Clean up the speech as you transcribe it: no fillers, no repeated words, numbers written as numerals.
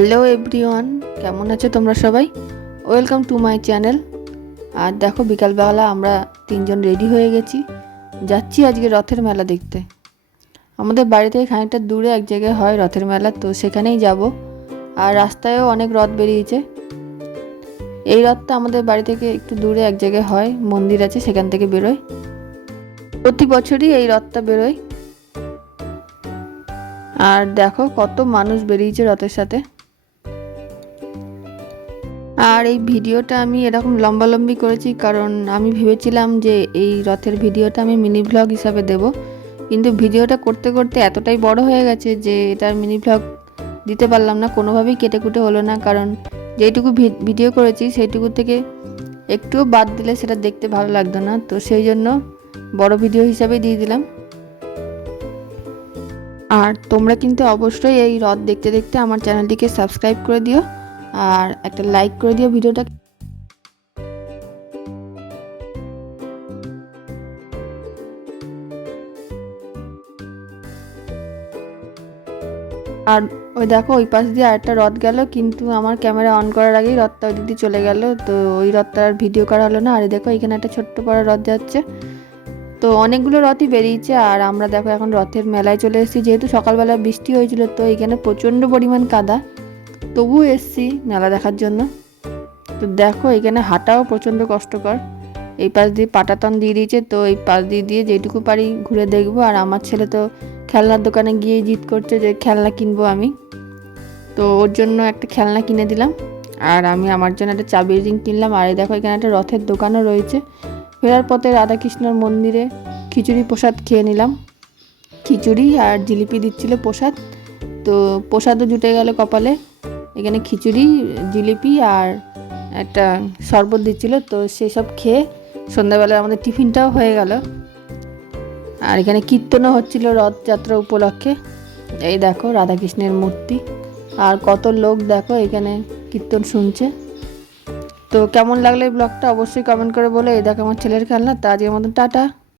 Hello everyone, কেমন আছো তোমরা সবাই? Welcome to my channel. আর দেখো বিকালবেলা আমরা তিনজন রেডি হয়ে গেছি, যাচ্ছি আজকে রথের মেলা দেখতে। আমাদের বাড়ি থেকে খানিকটা দূরে এক জায়গায় হয় রথের মেলা, তো সেখানেই যাব। আর রাস্তায়ও অনেক রথ বেরিয়েছে। এই রথটা আমাদের বাড়ি থেকে একটু দূরে এক জায়গায় হয়, মন্দির আছে সেখান থেকে বেরোয়। প্রতি বছরই এই রথটা বেরোয়। আর দেখো কত মানুষ বেরিয়েছে রথের সাথে। আর এই ভিডিওটা আমি এরকম লম্বালম্বি করেছি কারণ আমি ভেবেছিলাম যে এই রথের ভিডিওটা আমি মিনি ভ্লগ হিসাবে দেব, কিন্তু ভিডিওটা করতে করতে এতটাই বড় হয়ে গেছে যে এটা মিনি ভ্লগ দিতে পারলাম না, কোনোভাবেই কেটে কুটে হলো না। কারণ যেইটুকু ভিডিও করেছি সেইটুকু থেকে একটুও বাদ দিলে সেটা দেখতে ভালো লাগতো না, তো সেই জন্য বড় ভিডিও হিসাবেই দিয়ে দিলাম। আর তোমরা কিন্তু অবশ্যই এই রথ দেখতে দেখতে আমার চ্যানেলটিকে সাবস্ক্রাইব করে দিও আর একটা লাইক করে দিও ভিডিওটা। আর ওই দেখো ওই পাশ দিয়ে আরেকটা রথ গেল, কিন্তু আমার ক্যামেরা অন করার আগেই রথটা ওই দিদি চলে গেল, তো ওই রথটা আর ভিডিও করা হলো না। আর দেখো এখানে একটা ছোট্ট বড় রথ যাচ্ছে, তো অনেকগুলো রথই বেরিয়েছে। আর আমরা দেখো এখন রথের মেলায় চলে এসেছি। যেহেতু সকালবেলা বৃষ্টি হয়েছিল, তো এখানে প্রচণ্ড পরিমাণ কাদা, তবুও এসছি মেলা দেখার জন্য। তো দেখো এখানে হাঁটাও প্রচণ্ড কষ্টকর। এই পাশ দিয়ে পাটাতন দিয়ে দিয়েছে, তো এই পাশ দিয়ে দিয়ে যেটুকু পারি ঘুরে দেখবো। আর আমার ছেলে তো খেলনার দোকানে গিয়ে জিদ করছে যে খেলনা কিনবো আমি, তো ওর জন্য একটা খেলনা কিনে দিলাম। আর আমি আমার জন্য একটা চাবির রিং কিনলাম। আর এই দেখো এখানে একটা রথের দোকানও রয়েছে। ফেরার পথে রাধাকৃষ্ণর মন্দিরে খিচুড়ি প্রসাদ খেয়ে নিলাম। খিচুড়ি আর জিলিপি দিচ্ছিল প্রসাদ, তো প্রসাদও জুটে গেল কপালে। এখানে খিচুড়ি, জিলিপি আর একটা শরবত দিচ্ছিল, তো সেসব খেয়ে সন্ধ্যাবেলা আমাদের টিফিনটাও হয়ে গেল। আর এখানে কীর্তনও হচ্ছিল রথযাত্রা উপলক্ষে। এই দেখো রাধাকৃষ্ণের মূর্তি আর কত লোক দেখো এখানে কীর্তন শুনছে। তো কেমন লাগলো এই ব্লগটা অবশ্যই কমেন্ট করে বলো। এই দেখো আমার ছেলের খেলনা। তো আজকের মতন টাটা।